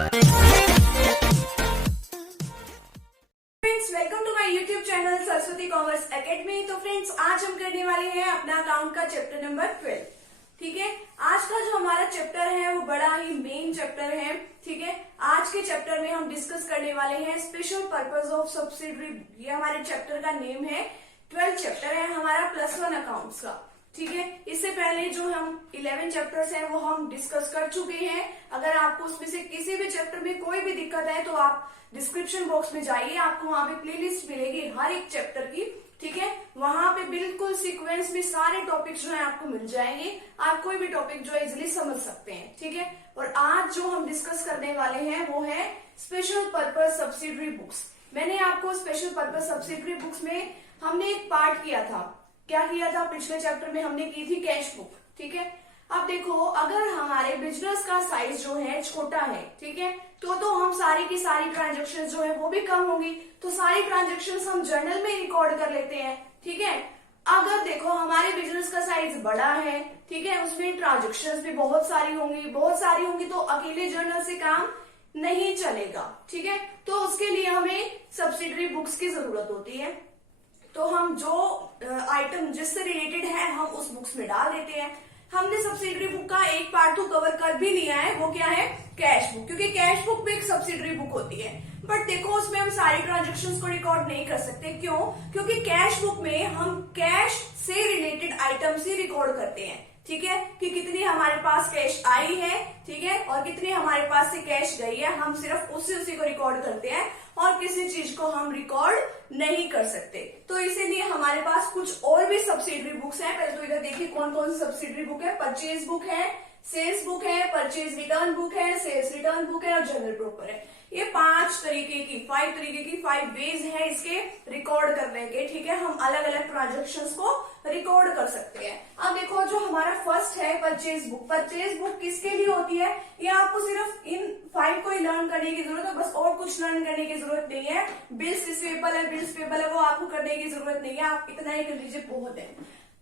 Friends, welcome to my YouTube channel Saraswati commerce academy. तो friends, आज हम करने वाले हैं अपना अकाउंट का चैप्टर नंबर 12। ठीक है, आज का जो हमारा चैप्टर है वो बड़ा ही मेन चैप्टर है। ठीक है, आज के चैप्टर में हम डिस्कस करने वाले हैं स्पेशल पर्पस ऑफ सब्सिडरी। ये हमारे चैप्टर का नेम है। 12 चैप्टर है हमारा +1 अकाउंट्स का। ठीक है, इससे पहले जो हम 11 चैप्टर्स हैं वो हम डिस्कस कर चुके हैं। अगर आपको उसमें से किसी भी चैप्टर में कोई भी दिक्कत है तो आप डिस्क्रिप्शन बॉक्स में जाइए, आपको वहां पे प्लेलिस्ट मिलेगी हर एक चैप्टर की। ठीक है, वहां पे बिल्कुल सीक्वेंस में सारे टॉपिक्स जो है आपको मिल जाएंगे। आप कोई भी टॉपिक जो है इजिली समझ सकते हैं। ठीक है, और आज जो हम डिस्कस करने वाले हैं वो है स्पेशल पर्पज सब्सिडरी बुक्स। मैंने आपको स्पेशल पर्पज सब्सिडरी बुक्स में हमने एक पार्ट किया था। क्या किया था? पिछले चैप्टर में हमने की थी कैश बुक। ठीक है, अब देखो, अगर हमारे बिजनेस का साइज जो है छोटा है, ठीक है, तो हम सारी की सारी ट्रांजेक्शन जो है वो भी कम होंगी। तो सारी ट्रांजेक्शन हम जर्नल में रिकॉर्ड कर लेते हैं। ठीक है, अगर देखो हमारे बिजनेस का साइज बड़ा है, ठीक है, उसमें ट्रांजेक्शन भी बहुत सारी होंगी तो अकेले जर्नल से काम नहीं चलेगा। ठीक है, तो उसके लिए हमें सब्सिडरी बुक्स की जरूरत होती है। तो हम जो आइटम जिससे रिलेटेड है हम उस बुक्स में डाल देते हैं। हमने सब्सिडरी बुक का एक पार्ट तो कवर कर भी लिया है, वो क्या है? Cash book. क्योंकि कैश बुक भी एक सब्सिडरी बुक होती है, बट देखो उसमें हम सारी ट्रांजेक्शन्स को रिकॉर्ड नहीं कर सकते। क्यों? क्योंकि कैश बुक में हम कैश से रिलेटेड आइटम्स ही रिकॉर्ड करते हैं। ठीक है, कि कितनी हमारे पास कैश आई है, ठीक है, और कितनी हमारे पास से कैश गई है, हम सिर्फ उसी को रिकॉर्ड करते हैं और किसी चीज को हम रिकॉर्ड नहीं कर सकते। तो इसीलिए हमारे पास कुछ और भी सब्सिडरी बुक्स हैं। पहले तो इधर देखिए कौन कौन सी सब्सिडरी बुक है। परचेज बुक है, सेल्स बुक है, परचेज रिटर्न बुक है, सेल्स रिटर्न बुक है और जनरल प्रॉपर है। ये 5 तरीके की 5 वेज है इसके रिकॉर्ड करने के। ठीक है, हम अलग अलग ट्रांजेक्शन्स को रिकॉर्ड कर सकते हैं। अब देखो, जो हमारा फर्स्ट है परचेज बुक। परचेज बुक किसके लिए होती है? ये आपको सिर्फ इन 5 को ही लर्न करने की जरूरत है, बस और कुछ लर्न करने की जरूरत नहीं है। बिल्स रिसीवेबल है, वो आपको करने की जरूरत नहीं है, आप इतना ही कर लीजिए, बहुत है।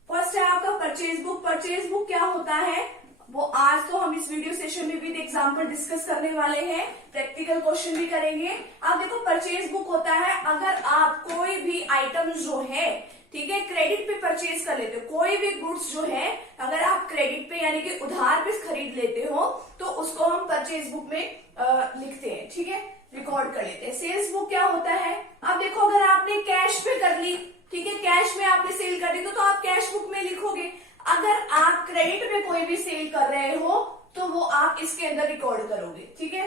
फर्स्ट है आपका परचेज बुक। परचेज बुक क्या होता है वो आज तो हम इस वीडियो सेशन में भी एग्जाम्पल डिस्कस करने वाले हैं, प्रैक्टिकल क्वेश्चन भी करेंगे। अब देखो, परचेज बुक होता है अगर आप कोई भी आइटम जो है, ठीक है, क्रेडिट पे परचेज कर लेते हो। कोई भी गुड्स जो है अगर आप क्रेडिट पे यानी कि उधार पे खरीद लेते हो तो उसको हम परचेज बुक में लिखते हैं। ठीक है, रिकॉर्ड कर लेते हैं। सेल्स बुक क्या होता है? अब देखो, अगर आपने कैश पे कर ली, ठीक है, कैश में आपने सेल कर दी तो आप कैश बुक में लिखोगे। अगर आप क्रेडिट में कोई भी सेल कर रहे हो तो वो आप इसके अंदर रिकॉर्ड करोगे। ठीक है,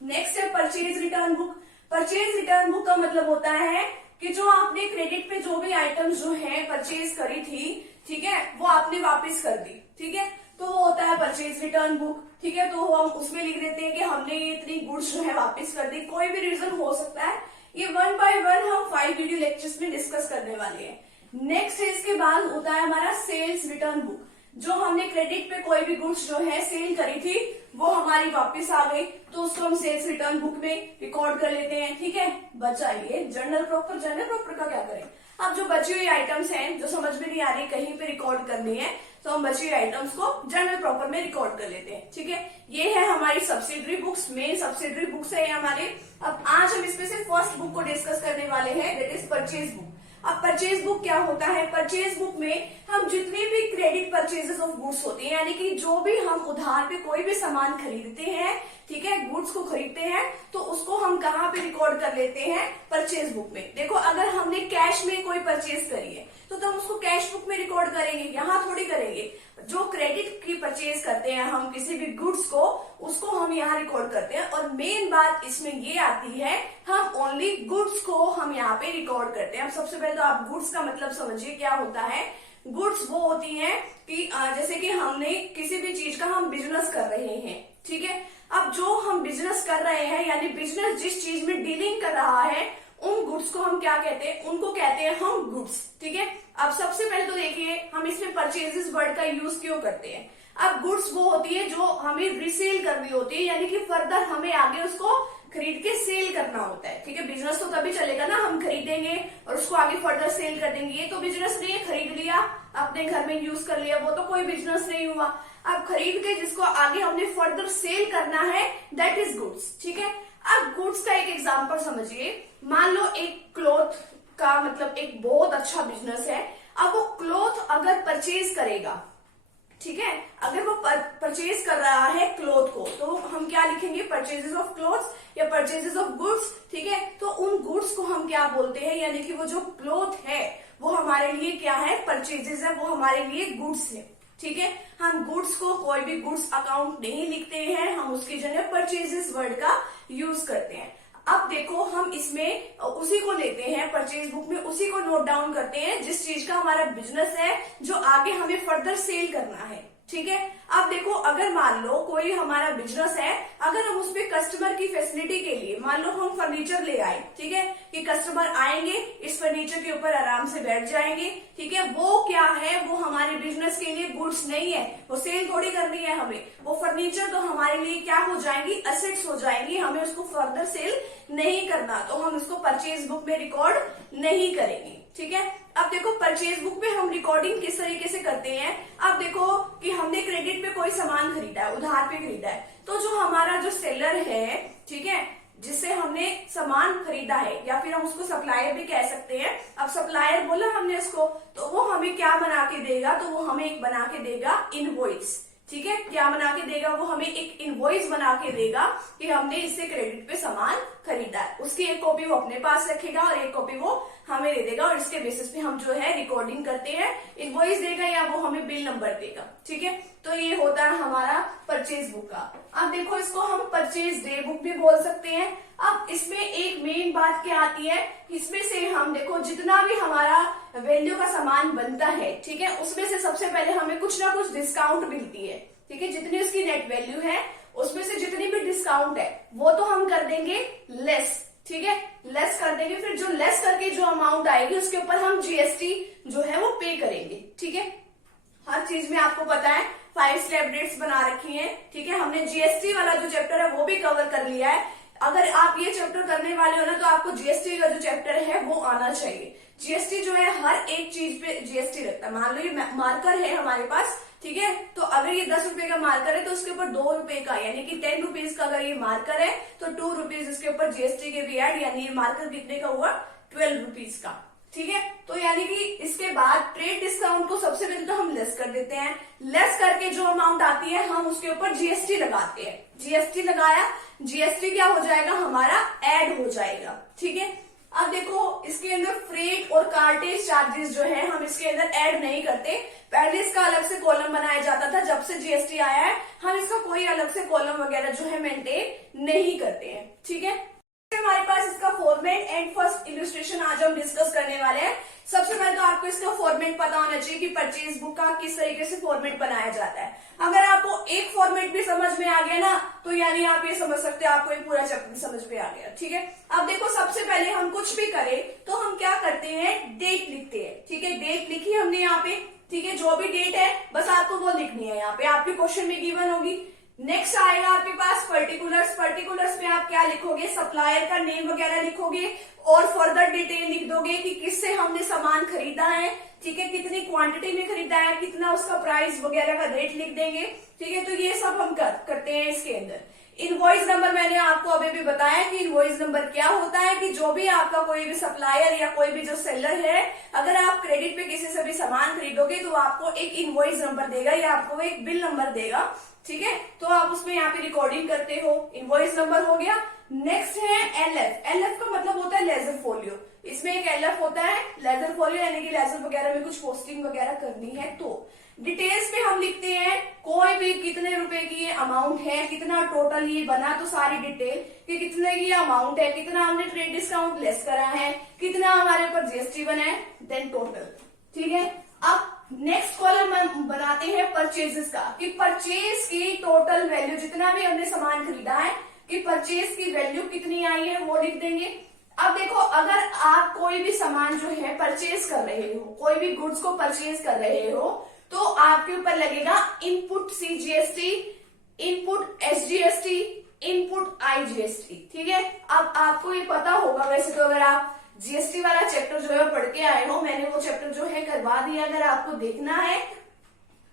नेक्स्ट है purchase return book. Purchase return book का मतलब होता है कि जो आपने क्रेडिट पे जो भी आइटम जो है परचेज करी थी, ठीक है, वो आपने वापस कर दी। ठीक है, तो वो होता है परचेज रिटर्न बुक। ठीक है, तो हम उसमें लिख देते हैं कि हमने ये इतनी गुड्स जो है वापस कर दी। कोई भी रीजन हो सकता है। ये 1 बाय 1 हम 5 वीडियो लेक्चर्स में डिस्कस करने वाले हैं। नेक्स्ट है इसके बाद होता है हमारा सेल्स रिटर्न बुक। जो हमने क्रेडिट पे कोई भी गुड्स जो है सेल करी थी वो हमारी वापस आ गई तो उसको हम सेल्स रिटर्न बुक में रिकॉर्ड कर लेते हैं। ठीक है, बचा ये जर्नल प्रॉपर। जर्नल प्रॉपर का क्या करें? अब जो बची हुई आइटम्स हैं जो समझ में नहीं आ रही कहीं पे रिकॉर्ड करनी है तो हम बची हुई आइटम्स को जर्नल प्रॉपर में रिकॉर्ड कर लेते हैं। ठीक है, ये है हमारी subsidiary books. Main subsidiary books है हमारे। अब आज हम इसमें से फर्स्ट बुक को डिस्कस करने वाले हैं, दैट इज परचेज बुक। अब परचेज बुक क्या होता है? परचेज बुक में हम जितनी भी क्रेडिट परचेजेस ऑफ गुड्स होती हैं, यानी कि जो भी हम उधार पे कोई भी सामान खरीदते हैं, ठीक है, गुड्स को खरीदते हैं, तो उसको हम कहाँ पे रिकॉर्ड कर लेते हैं? परचेज बुक में। देखो, अगर हमने कैश में कोई परचेज करी है तो हम उसको कैश बुक में रिकॉर्ड करेंगे, यहाँ थोड़ी करेंगे। जो क्रेडिट की परचेज करते हैं हम किसी भी गुड्स को, उसको हम यहाँ रिकॉर्ड करते हैं। और मेन बात इसमें ये आती है, हम ओनली गुड्स को हम यहाँ पे रिकॉर्ड करते हैं। अब सबसे पहले तो आप गुड्स का मतलब समझिए क्या होता है। गुड्स वो होती हैं कि जैसे कि हमने किसी भी चीज का हम बिजनेस कर रहे हैं, ठीक है। अब जो हम बिजनेस कर रहे हैं यानी बिजनेस जिस चीज में डीलिंग कर रहा है, उन गुड्स को हम क्या कहते हैं? उनको कहते हैं हम गुड्स, ठीक है। अब सबसे पहले तो देखिए हम इसमें परचेजेस वर्ड का यूज क्यों करते हैं। अब गुड्स वो होती है जो हमें रिसेल करनी होती है, यानी कि फर्दर हमें आगे उसको खरीद के सेल करना होता है, ठीक है। बिजनेस तो तभी चलेगा ना, हम खरीदेंगे और उसको आगे फर्दर सेल कर देंगे। ये तो बिजनेस नहीं है, खरीद लिया अपने घर में यूज कर लिया, वो तो कोई बिजनेस नहीं हुआ। अब खरीद के जिसको आगे हमने फर्दर सेल करना है, दैट दैट इज गुड्स। ठीक है, अब गुड्स का एक एग्जांपल समझिए। मान लो एक क्लॉथ का मतलब एक बहुत अच्छा बिजनेस है। अब वो क्लॉथ अगर परचेज करेगा, ठीक है, अगर वो परचेज कर रहा है क्लॉथ को, तो हम क्या लिखेंगे, परचेजेस ऑफ क्लॉथ्स या परचेजेस ऑफ गुड्स। ठीक है, तो उन गुड्स को हम क्या बोलते हैं, यानी कि वो जो क्लॉथ है वो हमारे लिए क्या है, परचेजेस है, वो हमारे लिए गुड्स है। ठीक है, हम गुड्स को कोई भी गुड्स अकाउंट नहीं लिखते हैं, हम उसकी जगह परचेजेस वर्ड का यूज करते हैं। अब देखो हम इसमें उसी को लेते हैं, परचेज बुक में उसी को नोट डाउन करते हैं जिस चीज का हमारा बिजनेस है, जो आगे हमें फर्दर सेल करना है। ठीक है, अब देखो अगर मान लो कोई हमारा बिजनेस है, अगर हम उसमें कस्टमर की फैसिलिटी के लिए मान लो हम फर्नीचर ले आए, ठीक है, कि कस्टमर आएंगे इस फर्नीचर के ऊपर आराम से बैठ जाएंगे। ठीक है, वो क्या है, वो हमारे बिजनेस के लिए गुड्स नहीं है, वो सेल थोड़ी करनी है हमें। वो फर्नीचर तो हमारे लिए क्या हो जाएंगी, असेट्स हो जाएंगी, हमें उसको फर्दर सेल नहीं करना, तो हम उसको परचेज बुक में रिकॉर्ड नहीं करेंगे। ठीक है, अब देखो परचेज बुक में हम रिकॉर्डिंग किस तरीके से करते हैं। अब देखो कि हमने क्रेडिट पे कोई सामान खरीदा है, उधार पे खरीदा है, तो जो हमारा जो सेलर है, ठीक है, जिससे हमने सामान खरीदा है, या फिर हम उसको सप्लायर भी कह सकते हैं। अब सप्लायर बोला हमने उसको, तो वो हमें क्या बना के देगा, तो वो हमें एक बना के देगा इनवॉइस। ठीक है, क्या बना के देगा, वो हमें एक इनवॉइस बना के देगा कि हमने इससे क्रेडिट पे सामान खरीदा है। उसकी एक कॉपी वो अपने पास रखेगा और एक कॉपी वो हमें दे देगा, और इसके बेसिस पे हम जो है रिकॉर्डिंग करते हैं। इनवॉइस देगा या वो हमें बिल नंबर देगा। ठीक है, तो ये होता है हमारा परचेज बुक का। अब देखो इसको हम परचेज डे बुक भी बोल सकते हैं। अब इसमें एक मेन बात क्या आती है, इसमें से हम देखो जितना भी हमारा वैल्यू का सामान बनता है, ठीक है, उसमें से सबसे पहले हमें कुछ ना कुछ डिस्काउंट मिलती है। ठीक है, जितनी उसकी नेट वैल्यू है उसमें से जितनी भी डिस्काउंट है वो तो हम कर देंगे लेस। ठीक है, लेस कर देंगे, फिर जो लेस करके जो अमाउंट आएगी उसके ऊपर हम जीएसटी जो है वो पे करेंगे। ठीक है, हर चीज में आपको पता है 5 स्टेप डेट्स बना रखी हैं। ठीक है, हमने जीएसटी वाला जो चैप्टर है वो भी कवर कर लिया है। अगर आप ये चैप्टर करने वाले हो ना, तो आपको जीएसटी का जो चैप्टर है वो आना चाहिए। जीएसटी जो है हर एक चीज पे जीएसटी लगता है। मान लो ये मार्कर है हमारे पास, ठीक है, तो अगर ये 10 रुपए का मार्कर है तो उसके ऊपर 2 रुपए का, यानी कि 10 रुपीज का अगर ये मार्कर है तो 2 रुपीज इसके ऊपर जीएसटी के भी ऐड, यानी ये मार्कर कितने का हुआ, 12 रुपीज का। ठीक है, तो यानी कि इसके बाद ट्रेड डिस्काउंट को सबसे पहले तो हम लेस कर देते हैं। लेस करके जो अमाउंट आती है हम उसके ऊपर जीएसटी लगाते हैं। जीएसटी लगाया, जीएसटी क्या हो जाएगा, हमारा ऐड हो जाएगा। ठीक है, अब देखो इसके अंदर फ्रेट और कार्टेज चार्जेस जो है हम इसके अंदर ऐड नहीं करते। पहले इसका अलग से कॉलम बनाया जाता था, जब से जीएसटी आया है हम इसका कोई अलग से कॉलम वगैरह जो है मेंटेन नहीं करते हैं। ठीक है, हमारे पास इसका फॉर्मेट एंड फर्स्ट इलस्ट्रेशन आज हम डिस्कस करने वाले हैं। सबसे पहले तो आपको इसका फॉर्मेट पता होना चाहिए कि परचेज बुक का किस तरीके से फॉर्मेट बनाया जाता है। अगर आपको एक फॉर्मेट भी समझ में आ गया ना, तो यानी आप ये समझ सकते हैं आपको ये पूरा चैप्टर समझ में आ गया। ठीक है, अब देखो सबसे पहले हम कुछ भी करें तो हम क्या करते हैं, डेट लिखते हैं। ठीक है, डेट लिखी हमने यहाँ पे। ठीक है, जो भी डेट है बस आपको वो लिखनी है, यहाँ पे आपके क्वेश्चन में गिवन होगी। नेक्स्ट आएगा आपके पास पर्टिकुलर्स। पर्टिकुलर्स में आप क्या लिखोगे, सप्लायर का नेम वगैरह लिखोगे और फर्दर डिटेल लिख दोगे कि किससे हमने सामान खरीदा है। ठीक है, कितनी क्वांटिटी में खरीदा है, कितना उसका प्राइस वगैरह का रेट लिख देंगे। ठीक है, तो ये सब हम करते हैं इसके अंदर। इनवॉइस नंबर मैंने आपको अभी भी बताया कि इनवॉइस नंबर क्या होता है, कि जो भी आपका कोई भी सप्लायर या कोई भी जो सेलर है, अगर आप क्रेडिट पे किसी से भी सामान खरीदोगे तो आपको एक इनवॉइस नंबर देगा या आपको एक बिल नंबर देगा। ठीक है, तो आप उसमें यहाँ पे रिकॉर्डिंग करते हो। इनवॉइस नंबर हो गया। नेक्स्ट है एलएफ। एलएफ का मतलब होता है लेजर फोलियो। इसमें एक एलएफ होता है लेजर फोलियो, यानी कि लेजर वगैरह में कुछ पोस्टिंग वगैरह करनी है तो डिटेल्स में हम लिखते हैं कोई भी कितने रुपए की ये अमाउंट है, कितना टोटल ये बना, तो सारी डिटेल कि कितने की अमाउंट है, कितना हमने ट्रेड डिस्काउंट लेस करा है, कितना हमारे ऊपर जीएसटी बना है, देन टोटल। ठीक है, अब नेक्स्ट कॉलम हम बनाते हैं परचेजेस का, कि परचेज की टोटल वैल्यू, जितना भी हमने सामान खरीदा है कि परचेज की वैल्यू कितनी आई है वो लिख देंगे। अब देखो अगर आप कोई भी सामान जो है परचेज कर रहे हो, कोई भी गुड्स को परचेज कर रहे हो, तो आपके ऊपर लगेगा input CGST, input SGST, input IGST. ठीक है, अब आपको ये पता होगा वैसे तो, अगर आप जीएसटी वाला चैप्टर जो है पढ़ के आए हो, मैंने वो चैप्टर जो है करवा दिया। अगर आपको देखना है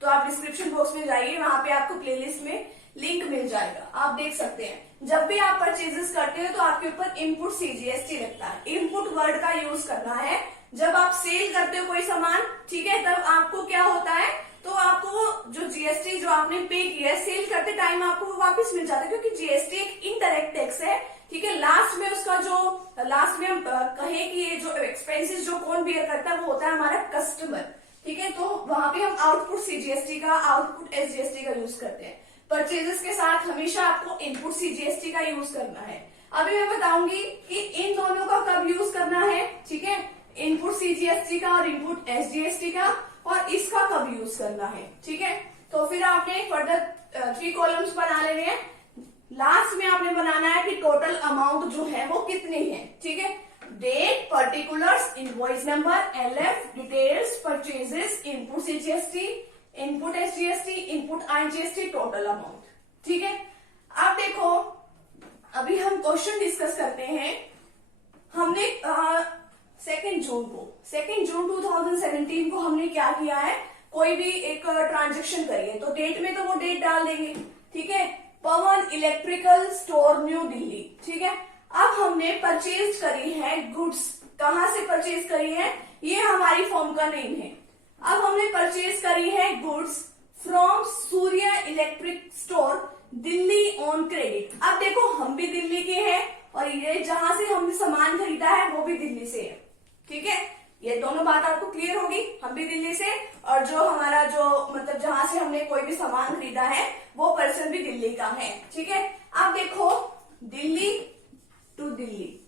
तो आप डिस्क्रिप्शन बॉक्स में जाइए, वहां पे आपको प्लेलिस्ट में लिंक मिल जाएगा। आप देख सकते हैं जब भी आप परचेजेस करते हो तो आपके ऊपर इनपुट सीजीएसटी लगता है। इनपुट वर्ड का यूज करना है जब आप सेल करते हो कोई सामान, ठीक है, तब आपको क्या होता है, तो आपको जो जीएसटी जो आपने पे किया है सेल करते टाइम आपको वो वापस मिल जाता है, क्योंकि जीएसटी एक इनडायरेक्ट टैक्स है, ठीक है। लास्ट में उसका जो लास्ट में हम कहें कि ये जो एक्सपेंसेस जो कौन बियर करता है वो होता है हमारा कस्टमर, ठीक है। तो वहां पे हम आउटपुट सीजीएसटी का, आउटपुट एसजीएसटी का यूज करते हैं। परचेजेस के साथ हमेशा आपको इनपुट सीजीएसटी का यूज करना है। अभी मैं बताऊंगी कि इन दोनों का कब यूज करना है, ठीक है, इनपुट सीजीएसटी का और इनपुट एसजीएसटी का, और इसका कब यूज करना है, ठीक है। तो फिर आपने फर्दर 3 कॉलम्स बना लेने हैं। लास्ट में आपने बनाना है कि टोटल अमाउंट जो है वो कितनी है, ठीक है। Date, particulars, invoice number, LF, details, purchases, input CGST, input SGST, input IGST, total amount, ठीक है। अब देखो, अभी हम क्वेश्चन डिस्कस करते हैं। हमने 2 जून 2017 को हमने क्या किया है, कोई भी एक ट्रांजेक्शन करी है, तो डेट में तो वो डेट डाल देंगे, ठीक है। पवन इलेक्ट्रिकल स्टोर न्यू दिल्ली, ठीक है। अब हमने परचेज करी है गुड्स, कहां से परचेज करी है, ये हमारी फर्म का नेम है। अब हमने परचेज करी है goods from Surya electric store Delhi on credit. अब देखो हम भी दिल्ली के हैं और ये जहां से हमने सामान खरीदा है वो भी दिल्ली से है, ठीक है। ये दोनों बात आपको क्लियर होगी, हम भी दिल्ली से और जो हमारा जो मतलब जहां से हमने कोई भी सामान खरीदा है वो पर्सन भी दिल्ली का है, ठीक है। अब देखो दिल्ली टू दिल्ली,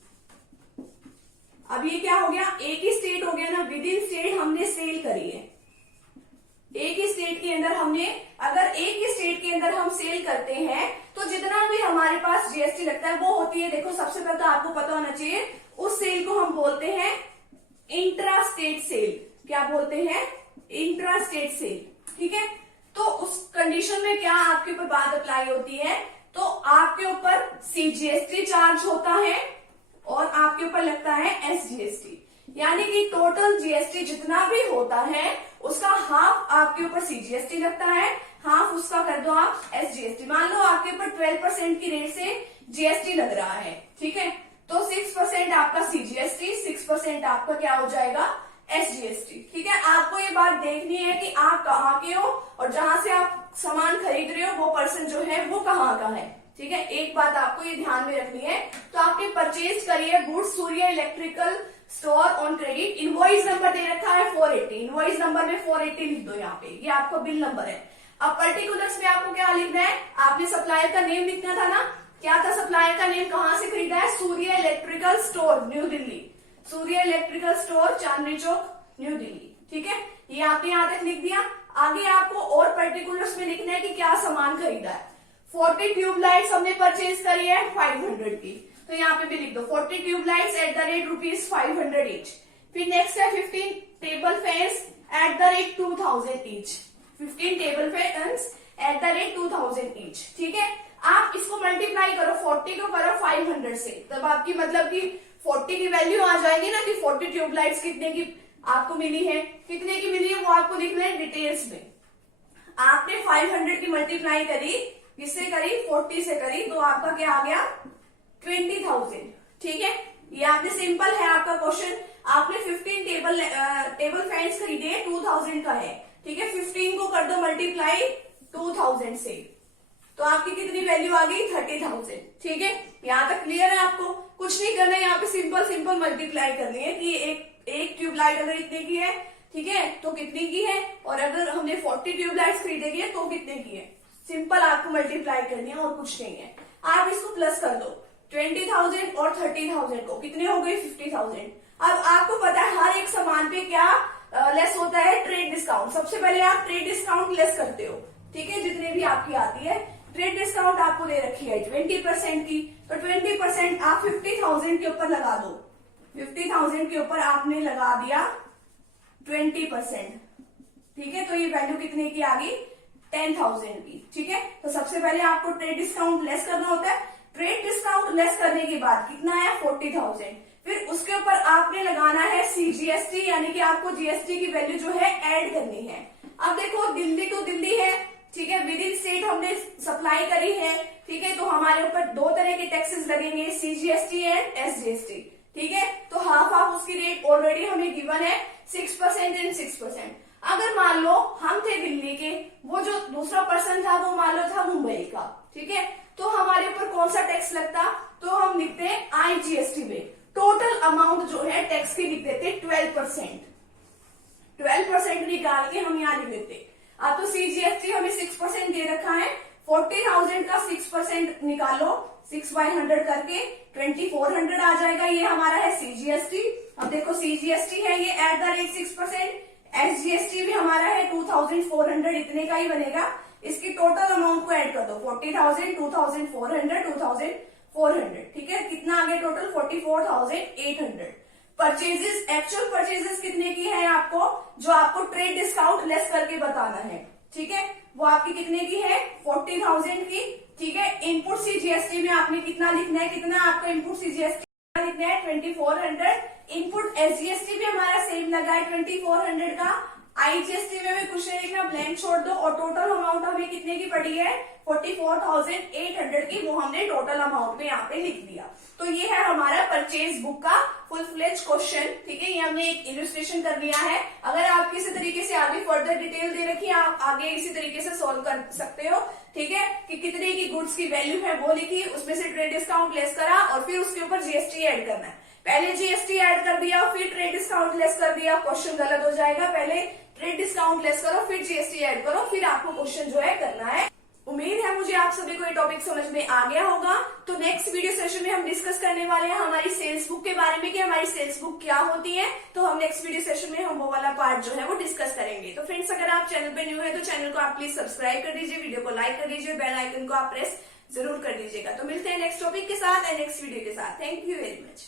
अब ये क्या हो गया, एक ही स्टेट हो गया ना, विद इन स्टेट हमने सेल करी है। एक ही स्टेट के अंदर हमने, अगर एक ही स्टेट के अंदर हम सेल करते हैं तो जितना भी हमारे पास जीएसटी लगता है वो होती है, देखो सबसे पहले तो आपको पता होना चाहिए, उस सेल को हम बोलते हैं इंट्रा स्टेट सेल। क्या बोलते हैं, इंट्रा स्टेट सेल, ठीक है। तो उस कंडीशन में क्या आपके ऊपर बात अप्लाई होती है, तो आपके ऊपर सीजीएसटी चार्ज होता है और आपके ऊपर लगता है एसजीएसटी, यानी कि टोटल जीएसटी जितना भी होता है उसका हाफ आपके ऊपर सीजीएसटी लगता है, हाफ उसका कर दो आप एसजीएसटी। मान लो आपके ऊपर 12% की रेट से जीएसटी लग रहा है, ठीक है, तो 6% आपका सीजीएसटी, 6% आपका क्या हो जाएगा, एसजीएसटी, ठीक है। आपको ये बात देखनी है कि आप कहाँ के हो और जहां से आप सामान खरीद रहे हो वो पर्सन जो है वो कहाँ का है, ठीक है। एक बात आपको ये ध्यान में रखनी है। तो आपने परचेज करी है goods Surya electrical store on credit, invoice number दे रखा है 480, इनवॉइस नंबर में 480 लिख दो यहाँ पे, ये आपका बिल नंबर है। अब पर्टिकुलर्स में आपको क्या लिखना है, आपने सप्लायर का नेम लिखना था ना, क्या था सप्लायर का नेम, कहां से खरीदा है, सूर्य इलेक्ट्रिकल स्टोर न्यू दिल्ली, सूर्य electrical store Chandni Chowk new Delhi, ठीक है। ये आपने यहां तक लिख दिया। आगे आपको और पर्टिकुलर्स में लिखना है कि क्या सामान खरीदा है। 40 ट्यूबलाइट्स हमने परचेज करी है 500 की, तो यहाँ पे भी लिख दो 40 tubelights at the rate ₹500 each. फिर नेक्स्ट है 15 table fans at the rate 2000 each, 15 table fans at the rate 2000 each, ठीक है। आप इसको मल्टीप्लाई करो, 40 को करो 500 से, तब आपकी मतलब कि 40 की वैल्यू आ जाएगी ना कि 40 ट्यूबलाइट्स कितने की आपको मिली है, कितने की मिली है वो आपको लिखना है डिटेल्स में। आपने 500 की मल्टीप्लाई करी, किससे करी, 40 से करी, तो आपका क्या आ गया 20,000, ठीक है। ये आपने सिंपल है आपका क्वेश्चन। आपने 15 टेबल फैंस खरीदे 2000 का है, ठीक है। 15 को कर दो मल्टीप्लाई 2000 से, तो आपकी कितनी वैल्यू आ गई 30,000, ठीक है। यहाँ तक क्लियर है आपको, कुछ नहीं करना है, यहाँ पे सिंपल मल्टीप्लाई करनी है कि एक ट्यूबलाइट अगर इतने की है, ठीक है, तो कितनी की है, और अगर हमने 40 ट्यूबलाइट्स खरीदेगी है तो कितने की है, सिंपल आपको मल्टीप्लाई करनी है और कुछ नहीं है। आप इसको प्लस कर दो, 20,000 और 30,000 को कितने हो गए 50,000। अब आपको पता है हर एक सामान पे क्या लेस होता है, ट्रेड डिस्काउंट। सबसे पहले आप ट्रेड डिस्काउंट लेस करते हो, ठीक है, जितने भी आपकी आती है। ट्रेड डिस्काउंट आपको दे रखी है 20% की, तो 20% आप 50,000 के ऊपर लगा दो, 50,000 के ऊपर आपने लगा दिया 20%, ठीक है। तो ये वैल्यू कितने की आ गई 10,000 की, ठीक है। तो सबसे पहले आपको ट्रेड डिस्काउंट लेस करना होता है। ट्रेड डिस्काउंट लेस करने के बाद कितना आया 40,000, फिर उसके ऊपर आपने लगाना है सीजीएसटी, यानी कि आपको जीएसटी की वैल्यू जो है ऐड करनी है। अब देखो दिल्ली टू दिल्ली है ठीक है, विद इन स्टेट हमने सप्लाई करी है, ठीक है, तो हमारे ऊपर दो तरह के टैक्सेस लगेंगे, सीजीएसटी एंड एसजीएसटी, ठीक है। तो हाफ हाफ उसकी रेट ऑलरेडी हमें गिवन है 6% एंड 6%। अगर मान लो हम थे दिल्ली के, वो जो दूसरा पर्सन था वो मान लो था मुंबई का, ठीक है, तो हमारे ऊपर कौन सा टैक्स लगता, तो हम लिखते आईजीएसटी में टोटल अमाउंट जो है टैक्स की लिख देते 12%। 12% निकाल के हम यहाँ लिख देते। अब तो सीजीएसटी हमें 6% दे रखा है, 40,000 का 6% निकालो, 6/100 करके 2400 आ जाएगा, ये हमारा है सीजीएसटी। अब देखो सीजीएसटी है ये एट द रेट 6%, एसजीएसटी भी हमारा है 2400, इतने का ही बनेगा। इसकी टोटल अमाउंट को ऐड कर दो, 40,000, 2400, 2400, ठीक है, कितना आ गया टोटल 44,800। परचेजेस, एक्चुअल परचेजेस कितने की है आपको, जो आपको ट्रेड डिस्काउंट लेस करके बताना है, ठीक है, वो आपकी कितने की है 40,000 की, ठीक है। इनपुट सीजीएसटी में आपने कितना लिखना है, कितना आपका इनपुट सीजीएसटी लिखना है 2400। इनपुट एसजीएसटी भी हमारा सेम लगा है 2400 का। आईजीएसटी में भी कुछ नहीं लिखना, ब्लैंक छोड़ दो, और टोटल अमाउंट हमें कितने की पड़ी है 44,800 की, वो हमने टोटल अमाउंट में यहाँ पे लिख दिया। तो ये है हमारा परचेज बुक का फुल फ्लेज क्वेश्चन, ठीक है, ये हमने एक इलस्ट्रेशन कर लिया है। अगर आप किसी तरीके से आगे फर्दर डिटेल दे रखी है, आप आगे इसी तरीके से सोल्व कर सकते हो, ठीक है, कि कितने की गुड्स की वैल्यू है वो लिखी, उसमें से ट्रेड डिस्काउंट लेस करा और फिर उसके ऊपर जीएसटी ऐड करना है। पहले जीएसटी ऐड कर दिया फिर ट्रेड डिस्काउंट लेस कर दिया, क्वेश्चन गलत हो जाएगा। पहले ट्रेड डिस्काउंट लेस करो फिर जीएसटी ऐड करो, फिर आपको क्वेश्चन जो है करना है। उम्मीद है मुझे आप सभी को ये टॉपिक समझ में आ गया होगा। तो नेक्स्ट वीडियो सेशन में हम डिस्कस करने वाले हैं हमारी सेल्स बुक के बारे में कि हमारी सेल्स बुक क्या होती है। तो हम नेक्स्ट वीडियो सेशन में हम वो वाला पार्ट जो है वो डिस्कस करेंगे। तो फ्रेंड्स, अगर आप चैनल पे न्यू है तो चैनल को आप प्लीज सब्सक्राइब कर दीजिए, वीडियो को लाइक कर दीजिए, बेल आइकन को आप प्रेस जरूर कर दीजिएगा। तो मिलते हैं नेक्स्ट टॉपिक के साथ एंड नेक्स्ट वीडियो के साथ। Thank you very much.